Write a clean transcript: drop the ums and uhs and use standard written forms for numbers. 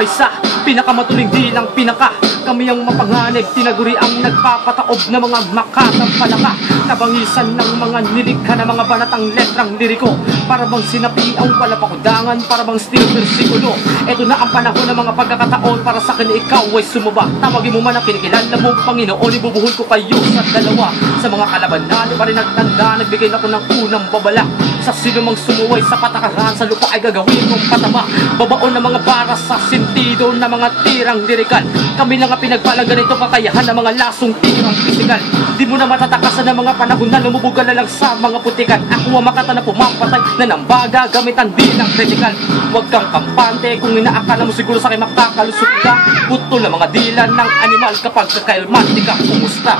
sabay sa pinakamatuling dilang pinaka. Kami ang mapanganib, tinaguri ang nagpapataob na mga makatang palaka. Kabangisan ng mga nilikha na mga banatang letrang liriko. Para bang sinapi ang wala pakudangan, para bang steel versikulo. Ito na ang panahon ng mga pagkakataon, para sa akin ikaw ay sumaba. Tawagin mo man ang kinikilala mo, Panginoon, ibubuhol ko kayo sa dalawa. Sa mga kalabanan, pa rin nagtanda, nagbigay na ko ng unang babala. Sa sinumang sumuway sa patakaran, sa lupa ay gagawin mong patama. Babaon ng mga bara sa sentido ng mga tirang lirikal. Kami lang ang pinagpalang ganito kakayahan ng mga lasong tirang pisikal. Di mo na matatakasan ng mga panahon na lumubugan na lang sa mga putikan. Ako ang makata na pumapatay na nambaga gamit ang bilang kritikal. Huwag kang kampante kung inaakala mo siguro sa akin makakalusot ka. Putol na mga dila ng animal kapag kakailmanti ka. Kumusta?